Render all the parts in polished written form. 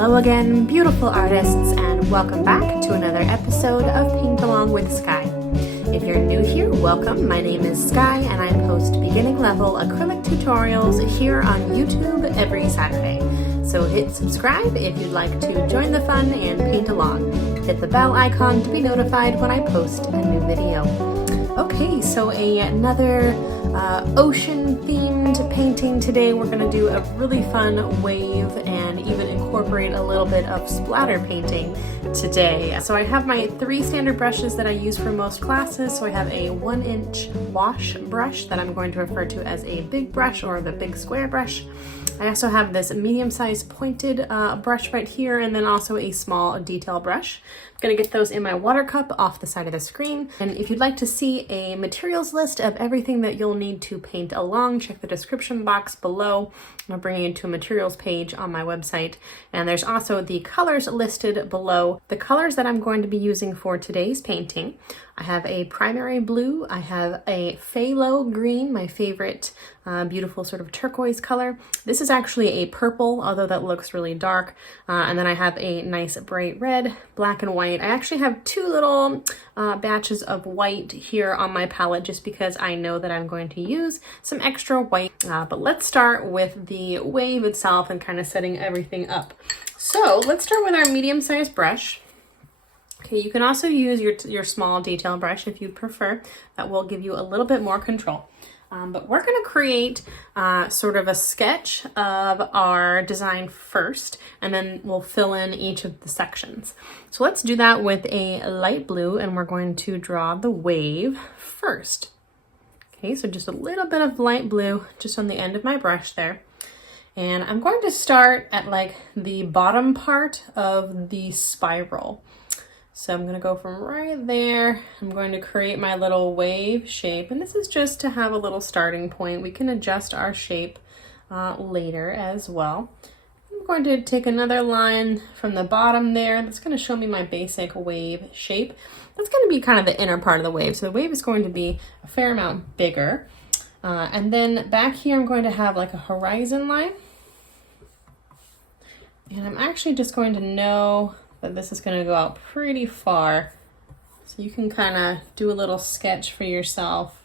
Hello again, beautiful artists, and welcome back to another episode of Paint Along with Skye. If you're new here, welcome. My name is Skye, and I post beginning level acrylic tutorials here on YouTube every Saturday. So hit subscribe if you'd like to join the fun and paint along. Hit the bell icon to be notified when I post a new video. Okay, so another ocean-themed painting today. We're going to do a really fun wave and even incorporate a little bit of splatter painting today. So I have my 3 standard brushes that I use for most classes. So I have a 1-inch wash brush that I'm going to refer to as a big brush or the big square brush. I also have this medium-sized pointed brush right here, and then also a small detail brush. I'm going to get those in my water cup off the side of the screen. And if you'd like to see a materials list of everything that you'll need to paint along, check the description box below. I'm bringing you to a materials page on my website. And there's also the colors listed below. The colors that I'm going to be using for today's painting: I have a primary blue, I have a phthalo green, my favorite beautiful sort of turquoise color. This is actually a purple, although that looks really dark. And then I have a nice bright red, black and white. I actually have 2 little batches of white here on my palette just because I know that I'm going to use some extra white. But let's start with the wave itself and kind of setting everything up. So let's start with our medium-sized brush. Okay, you can also use your small detail brush if you prefer. That will give you a little bit more control. But we're going to create sort of a sketch of our design first, and then we'll fill in each of the sections. So let's do that with a light blue, and we're going to draw the wave first. Okay, so just a little bit of light blue just on the end of my brush there. And I'm going to start at like the bottom part of the spiral. So I'm going to go from right there. I'm going to create my little wave shape, and this is just to have a little starting point. We can adjust our shape later as well. I'm going to take another line from the bottom there. That's going to show me my basic wave shape. That's going to be kind of the inner part of the wave. So the wave is going to be a fair amount bigger. And then back here, I'm going to have like a horizon line. And I'm actually just going to know that this is going to go out pretty far, so you can kind of do a little sketch for yourself.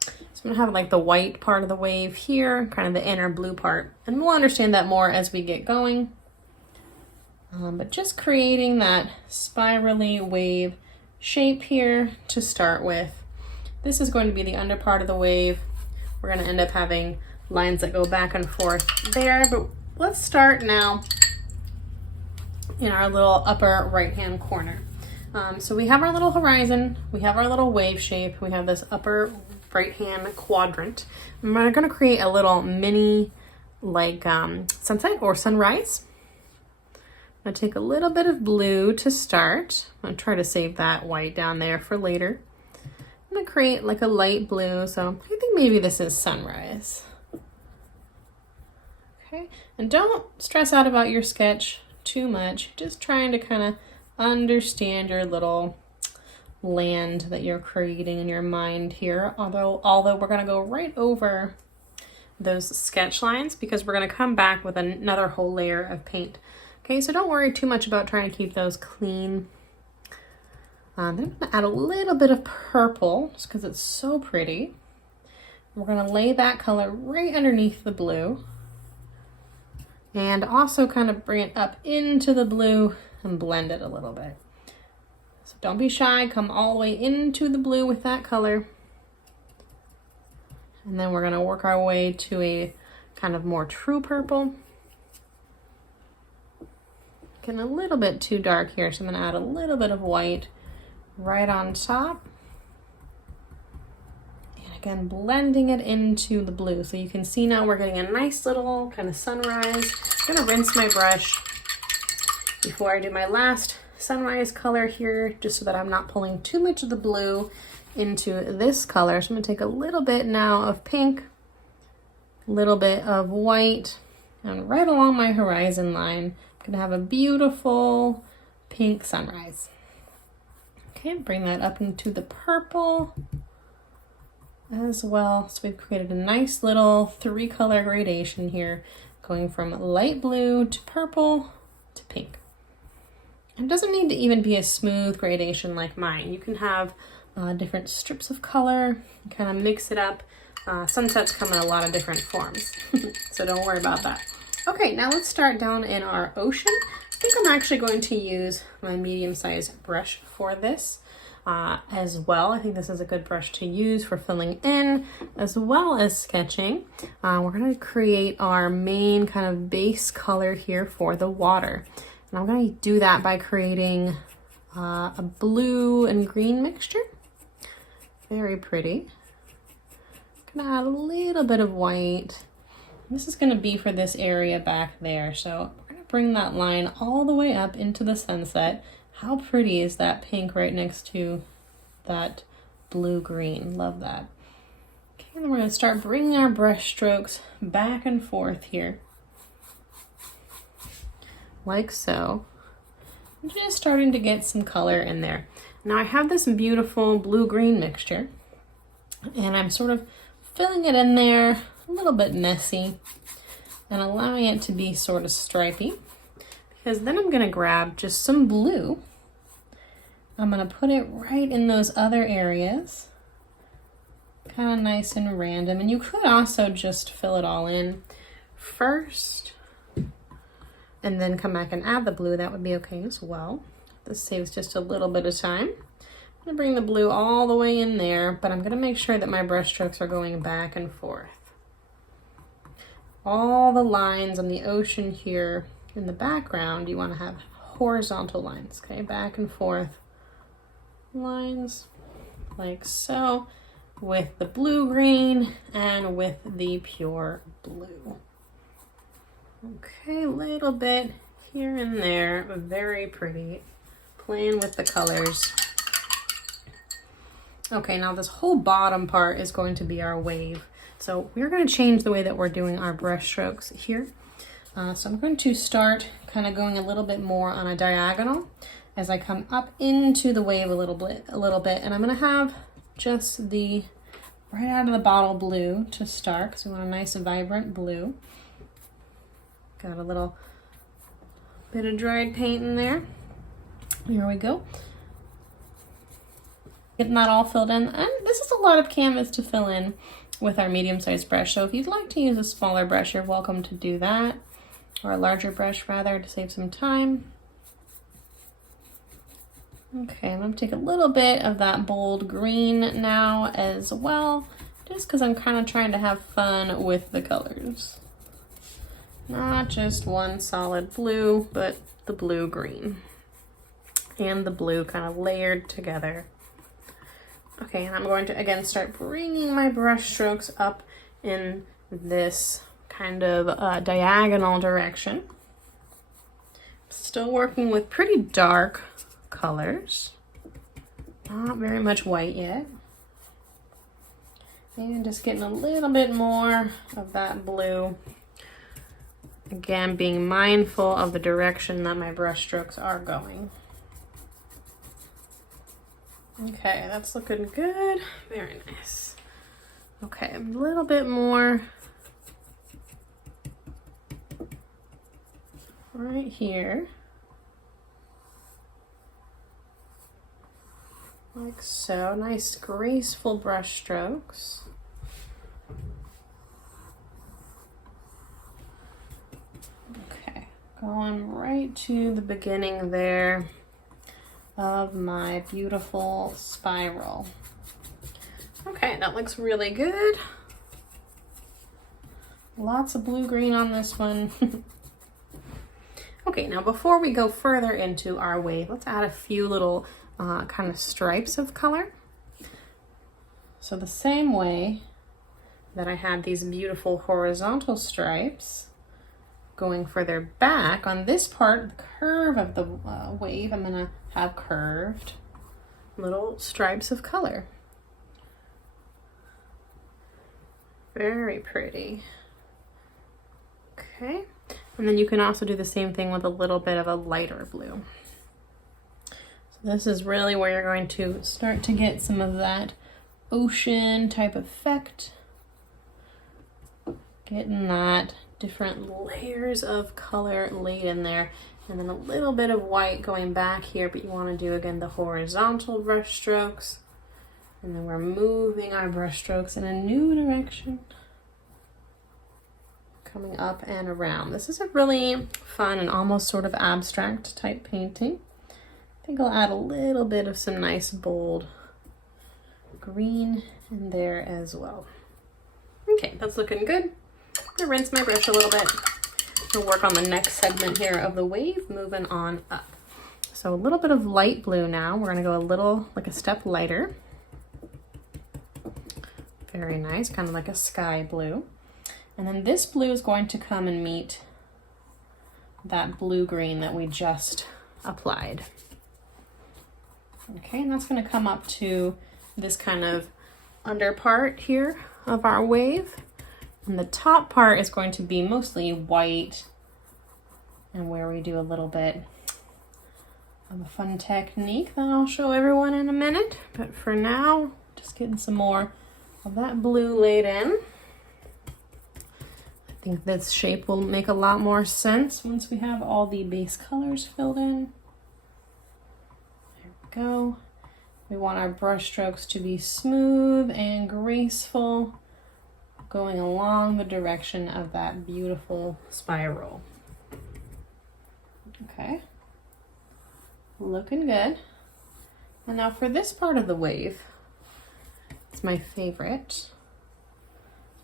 So I'm going to have like the white part of the wave here, kind of the inner blue part, and we'll understand that more as we get going. But just creating that spirally wave shape here to start with. This is going to be the under part of the wave. We're going to end up having lines that go back and forth there, but let's start now in our little upper right hand corner. So we have our little horizon, we have our little wave shape, we have this upper right hand quadrant. And we're going to create a little mini like sunset or sunrise. I'm going to take a little bit of blue to start. I'm going to try to save that white down there for later. I'm going to create like a light blue, so I think maybe this is sunrise. Okay, and don't stress out about your sketch too much, just trying to kind of understand your little land that you're creating in your mind here. Although we're going to go right over those sketch lines because we're going to come back with another whole layer of paint. Okay, so don't worry too much about trying to keep those clean. Then I'm going to add a little bit of purple just because it's so pretty. We're going to lay that color right underneath the blue. And also kind of bring it up into the blue and blend it a little bit. So don't be shy, come all the way into the blue with that color. And then we're gonna work our way to a kind of more true purple. Getting a little bit too dark here, so I'm gonna add a little bit of white right on top. Again, blending it into the blue. So you can see now we're getting a nice little kind of sunrise. I'm gonna rinse my brush before I do my last sunrise color here, just so that I'm not pulling too much of the blue into this color. So I'm gonna take a little bit now of pink, a little bit of white, and right along my horizon line, I'm gonna have a beautiful pink sunrise. Okay, bring that up into the purple as well. So we've created a nice little 3-color gradation here, going from light blue to purple It doesn't need to even be a smooth gradation like mine. You can have different strips of color, kind of mix it up. Sunsets come in a lot of different forms, so don't worry about that. Okay, now let's start down in our ocean. I think I'm actually going to use my medium-sized brush for this as well. I think this is a good brush to use for filling in as well as sketching. We're going to create our main kind of base color here for the water. And I'm going to do that by creating a blue and green mixture. Very pretty. I'm gonna add a little bit of white. This is gonna be for this area back there. So we're gonna bring that line all the way up into the sunset. How pretty is that pink right next to that blue-green? Love that. Okay, and then we're gonna start bringing our brush strokes back and forth here. Like so. I'm just starting to get some color in there. Now I have this beautiful blue-green mixture, and I'm sort of filling it in there, a little bit messy, and allowing it to be sort of stripy, because then I'm gonna grab just some blue. I'm gonna put it right in those other areas, kind of nice and random, and you could also just fill it all in first, and then come back and add the blue. That would be okay as well. This saves just a little bit of time. I'm gonna bring the blue all the way in there, but I'm gonna make sure that my brush strokes are going back and forth. All the lines on the ocean here in the background, you wanna have horizontal lines, okay? Back and forth lines, like so, with the blue-green and with the pure blue. Okay, a little bit here and there, very pretty. Playing with the colors. Okay, now this whole bottom part is going to be our wave. So we're going to change the way that we're doing our brush strokes here. So I'm going to start kind of going a little bit more on a diagonal as I come up into the wave a little bit, and I'm going to have just the right out of the bottle blue to start, because we want a nice vibrant blue. Got a little bit of dried paint in there. Here we go. Getting that all filled in. And this is a lot of canvas to fill in with our medium-sized brush. So if you'd like to use a smaller brush, you're welcome to do that. Or a larger brush, rather, to save some time. Okay, I'm going to take a little bit of that bold green now as well, just because I'm kind of trying to have fun with the colors. Not just one solid blue, but the blue-green. And the blue kind of layered together. Okay, and I'm going to again start bringing my brush strokes up in this kind of diagonal direction. Still working with pretty dark colors. Not very much white yet. And just getting a little bit more of that blue. Again, being mindful of the direction that my brush strokes are going. Okay, that's looking good. Very nice. Okay, a little bit more right here. Like so. Nice graceful brush strokes. Okay, going right to the beginning there of my beautiful spiral. Okay, that looks really good. Lots of blue-green on this one. Okay, now before we go further into our wave, let's add a few little kind of stripes of color. So the same way that I had these beautiful horizontal stripes going further back, on this part, the curve of the wave, I'm gonna have curved little stripes of color. Very pretty. Okay, and then you can also do the same thing with a little bit of a lighter blue. So this is really where you're going to start to get some of that ocean type effect. Getting that different layers of color laid in there. And then a little bit of white going back here, but you want to do, again, the horizontal brush strokes. And then we're moving our brush strokes in a new direction, coming up and around. This is a really fun and almost sort of abstract type painting. I think I'll add a little bit of some nice bold green in there as well. Okay, that's looking good. I'm gonna rinse my brush a little bit. We'll work on the next segment here of the wave, moving on up. So a little bit of light blue now. We're gonna go a little, like a step lighter. Very nice, kind of like a sky blue. And then this blue is going to come and meet that blue-green that we just applied. Okay, and that's gonna come up to this kind of under part here of our wave. And the top part is going to be mostly white, and where we do a little bit of a fun technique that I'll show everyone in a minute. But for now, just getting some more of that blue laid in. I think this shape will make a lot more sense once we have all the base colors filled in. There we go. We want our brush strokes to be smooth and graceful, going along the direction of that beautiful spiral. Okay, looking good. And now for this part of the wave, it's my favorite.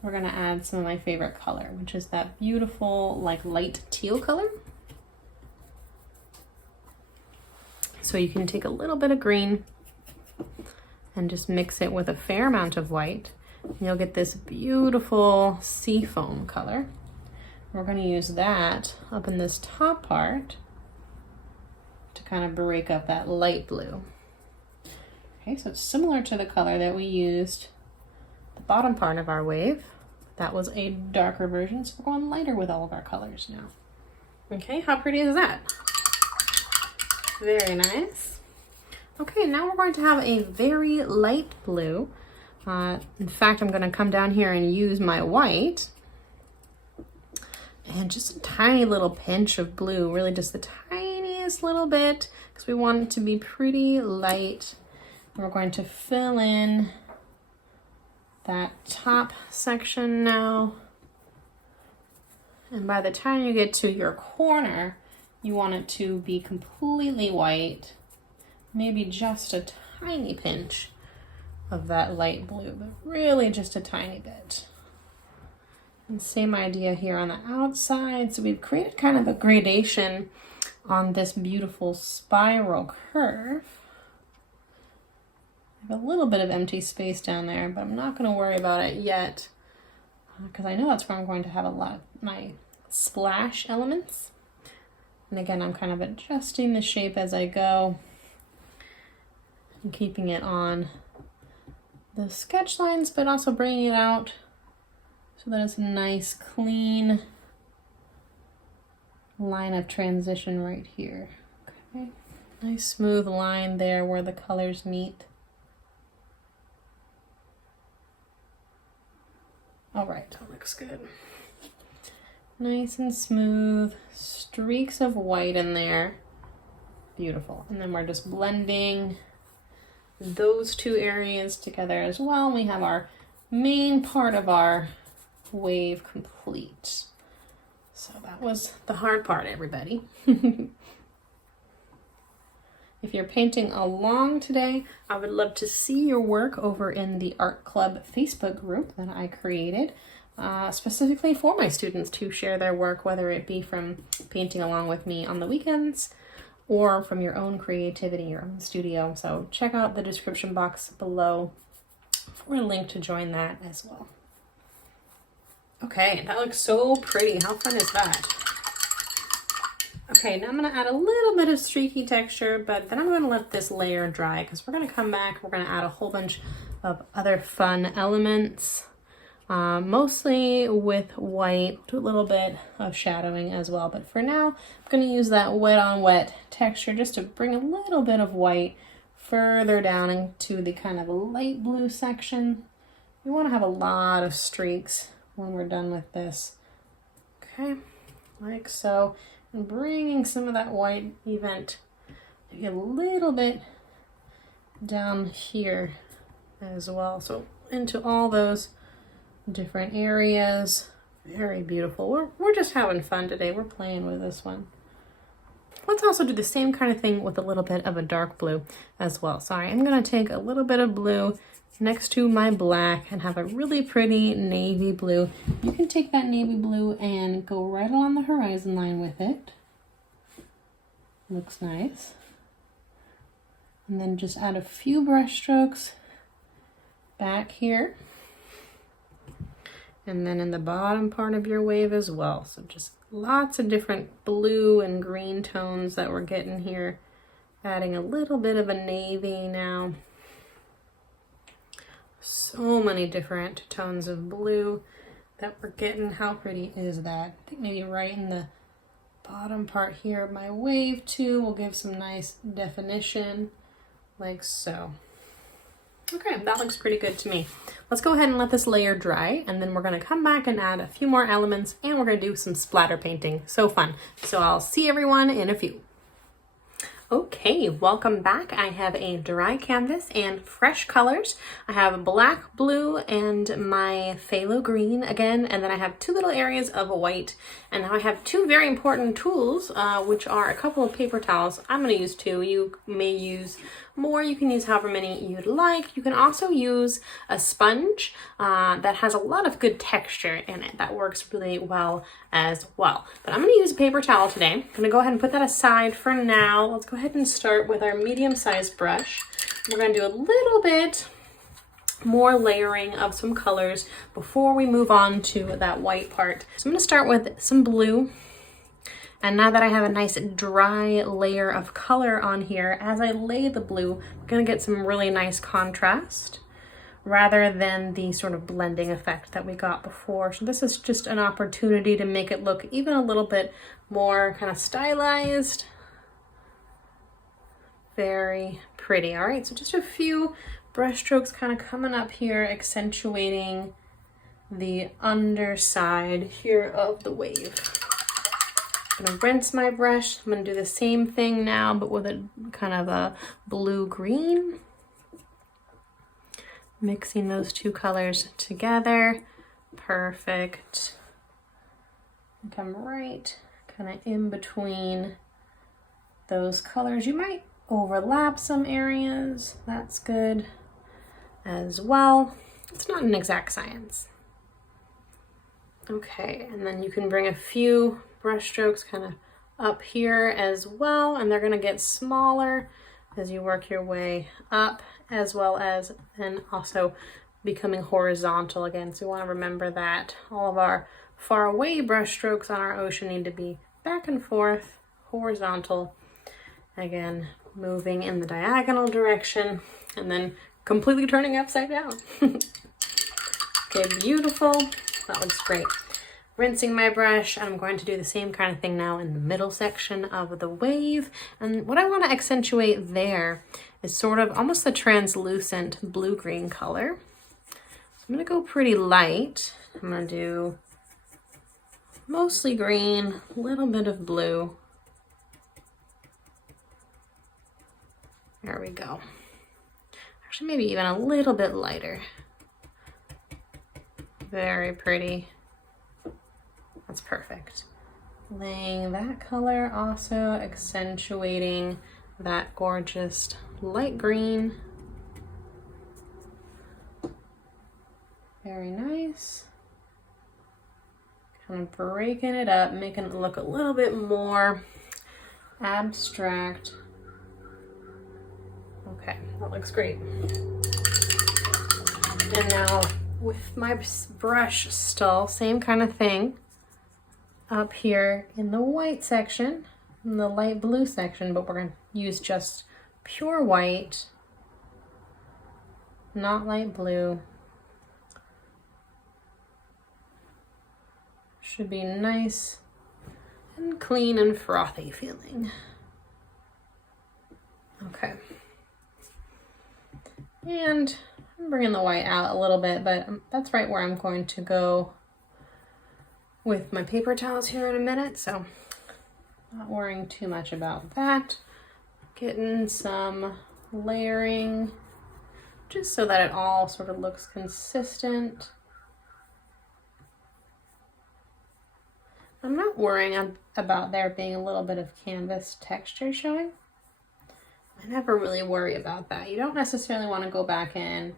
We're gonna add some of my favorite color, which is that beautiful, like light teal color. So you can take a little bit of green and just mix it with a fair amount of white. You'll get this beautiful sea foam color. We're going to use that up in this top part to kind of break up that light blue. Okay, so it's similar to the color that we used the bottom part of our wave. That was a darker version, so we're going lighter with all of our colors now. Okay, how pretty is that? Very nice. Okay, now we're going to have a very light blue. In fact, I'm going to come down here and use my white and just a tiny little pinch of blue, really just the tiniest little bit, because we want it to be pretty light. We're going to fill in that top section now. And by the time you get to your corner, you want it to be completely white, maybe just a tiny pinch of that light blue, but really just a tiny bit. And same idea here on the outside. So we've created kind of a gradation on this beautiful spiral curve. I have a little bit of empty space down there, but I'm not going to worry about it yet because I know that's where I'm going to have a lot of my splash elements. And again, I'm kind of adjusting the shape as I go and keeping it on the sketch lines, but also bringing it out so that it's a nice, clean line of transition right here. Okay, nice smooth line there where the colors meet. All right, that looks good. Nice and smooth, streaks of white in there. Beautiful. And then we're just blending those two areas together as well. We have our main part of our wave complete. So that was the hard part, everybody. If you're painting along today, I would love to see your work over in the Art Club Facebook group that I created specifically for my students to share their work, whether it be from painting along with me on the weekends or from your own creativity, your own studio. So check out the description box below for a link to join that as well. Okay, that looks so pretty. How fun is that? Okay, now I'm gonna add a little bit of streaky texture, but then I'm gonna let this layer dry because we're gonna come back, we're gonna add a whole bunch of other fun elements, mostly with white, do a little bit of shadowing as well. But for now, I'm gonna use that wet on wet texture just to bring a little bit of white further down into the kind of light blue section. We wanna have a lot of streaks when we're done with this. Okay, like so. And bringing some of that white even a little bit down here as well. So into all those different areas. Very beautiful. We're just having fun today. We're playing with this one. Let's also do the same kind of thing with a little bit of a dark blue as well. Sorry, I'm gonna take a little bit of blue next to my black and have a really pretty navy blue. You can take that navy blue and go right along the horizon line with it. Looks nice. And then just add a few brush strokes back here. And then in the bottom part of your wave as well. So just lots of different blue and green tones that we're getting here. Adding a little bit of a navy now. So many different tones of blue that we're getting. How pretty is that? I think maybe right in the bottom part here of my wave too will give some nice definition, like so. Okay, that looks pretty good to me. Let's go ahead and let this layer dry, and then we're gonna come back and add a few more elements, and we're gonna do some splatter painting. So fun. So I'll see everyone in a few. Okay, welcome back. I have a dry canvas and fresh colors. I have black, blue, and my phthalo green again, and then I have two little areas of white. And now I have two very important tools, which are a couple of paper towels. I'm gonna use two. You may use more. You can use however many you'd like. You can also use a sponge that has a lot of good texture in it. That works really well as well. But I'm gonna use a paper towel today. I'm gonna go ahead and put that aside for now. Let's go ahead and start with our medium-sized brush. We're gonna do a little bit more layering of some colors before we move on to that white part. So I'm gonna start with some blue. And now that I have a nice dry layer of color on here, as I lay the blue, I'm gonna get some really nice contrast rather than the sort of blending effect that we got before. So this is just an opportunity to make it look even a little bit more kind of stylized. Very pretty. All right, so just a few brush strokes kind of coming up here, accentuating the underside here of the wave. I'm gonna rinse my brush. I'm gonna do the same thing now, but with a kind of a blue-green. Mixing those two colors together. Perfect. Come right kind of in between those colors. You might overlap some areas. That's good as well. It's not an exact science. Okay, and then you can bring a few brush strokes kind of up here as well, and they're going to get smaller as you work your way up, as well as then also becoming horizontal again. So you want to remember that all of our far away brush strokes on our ocean need to be back and forth, horizontal, again moving in the diagonal direction and then completely turning upside down. Okay, beautiful. That looks great. Rinsing my brush, I'm going to do the same kind of thing now in the middle section of the wave. And what I want to accentuate there is sort of almost a translucent blue-green color. So I'm going to go pretty light. I'm going to do mostly green, a little bit of blue. There we go. Actually, maybe even a little bit lighter. Very pretty. That's perfect. Laying that color, also accentuating that gorgeous light green. Very nice. Kind of breaking it up, making it look a little bit more abstract. Okay, that looks great. And now with my brush still, same kind of thing. Up here in the white section, in the light blue section, but we're going to use just pure white, not light blue. Should be nice and clean and frothy feeling. Okay. And I'm bringing the white out a little bit, but that's right where I'm going to go with my paper towels here in a minute. So Not worrying too much about that. Getting some layering just so that it all sort of looks consistent. I'm not worrying about there being a little bit of canvas texture showing. I never really worry about that. You don't necessarily want to go back in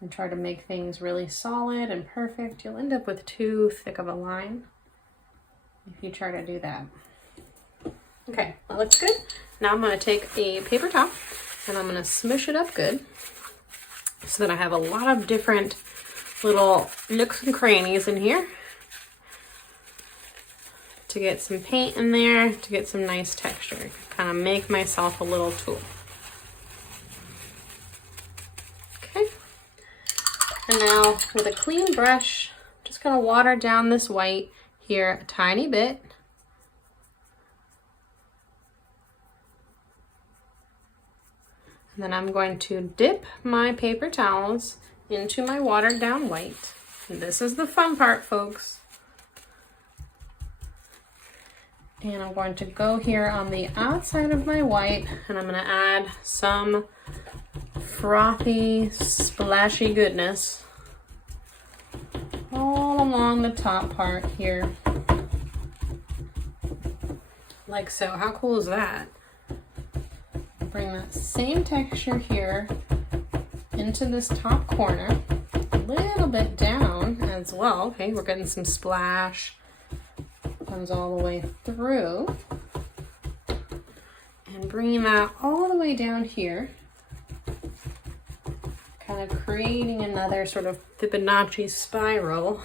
and try to make things really solid and perfect. You'll end up with too thick of a line if you try to do that. Okay, that looks good. Now I'm going to take a paper towel and I'm going to smush it up good so that I have a lot of different little nooks and crannies in here to get some paint in there, to get some nice texture. Kind of make myself a little tool. Okay. And now with a clean brush, I'm just going to water down this white here a tiny bit. And then I'm going to dip my paper towels into my watered down white. And this is the fun part, folks. And I'm going to go here on the outside of my white and I'm going to add some frothy, splashy goodness all along the top part here. Like so. How cool is that? Bring that same texture here into this top corner, a little bit down as well. Okay, we're getting some splash. Comes all the way through. And bringing that all the way down here. Kind of creating another sort of Fibonacci spiral.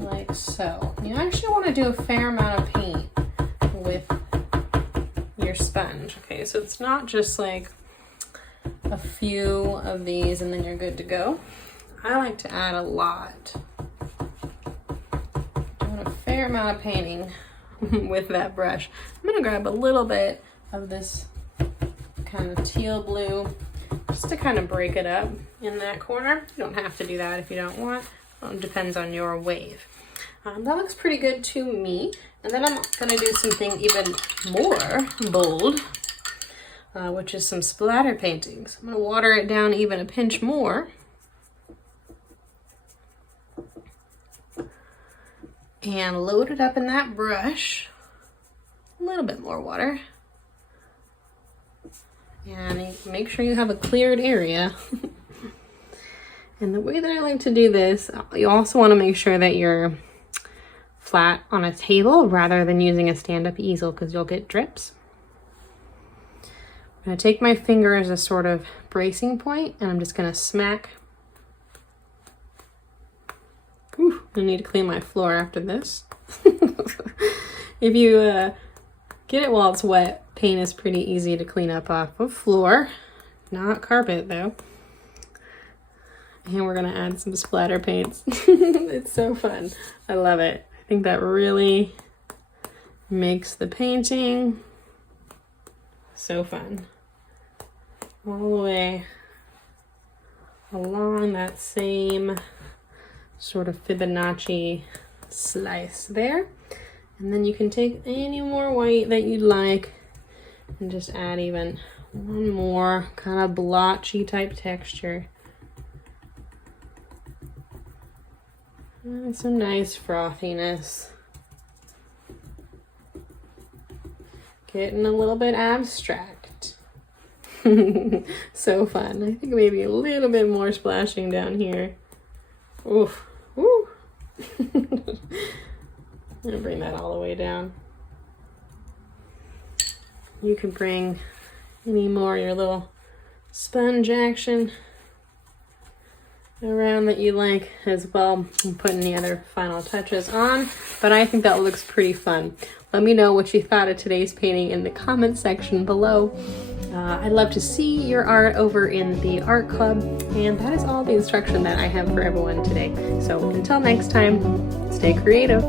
Like so. You actually want to do a fair amount of paint with your sponge. Okay, so it's not just like a few of these and then you're good to go. I like to add a lot. Doing a fair amount of painting with that brush. I'm gonna grab a little bit of this kind of teal blue just to kind of break it up in that corner. You don't have to do that if you don't want. It depends on your wave. That looks pretty good to me. And then I'm gonna do something even more bold, which is some splatter paintings. I'm gonna water it down even a pinch more. And load it up in that brush. A little bit more water. And make sure you have a cleared area. And the way that I like to do this, you also want to make sure that you're flat on a table rather than using a stand-up easel because you'll get drips. I'm going to take my finger as a sort of bracing point and I'm just going to smack. Ooh, I need to clean my floor after this. If you get it while it's wet, paint is pretty easy to clean up off of floor. Not carpet though. And we're gonna add some splatter paints. It's so fun. I love it. I think that really makes the painting so fun. All the way along that same sort of Fibonacci slice there. And then you can take any more white that you'd like and just add even one more kind of blotchy type texture. And some nice frothiness. Getting a little bit abstract. So fun. I think maybe a little bit more splashing down here. Oof. Woo. I'm gonna bring that all the way down. You can bring any more your little sponge action around that you like as well, and put any other final touches on, but I think that looks pretty fun. Let me know what you thought of today's painting in the comment section below. I'd love to see your art over in the art club, and that is all the instruction that I have for everyone today. So until next time, stay creative.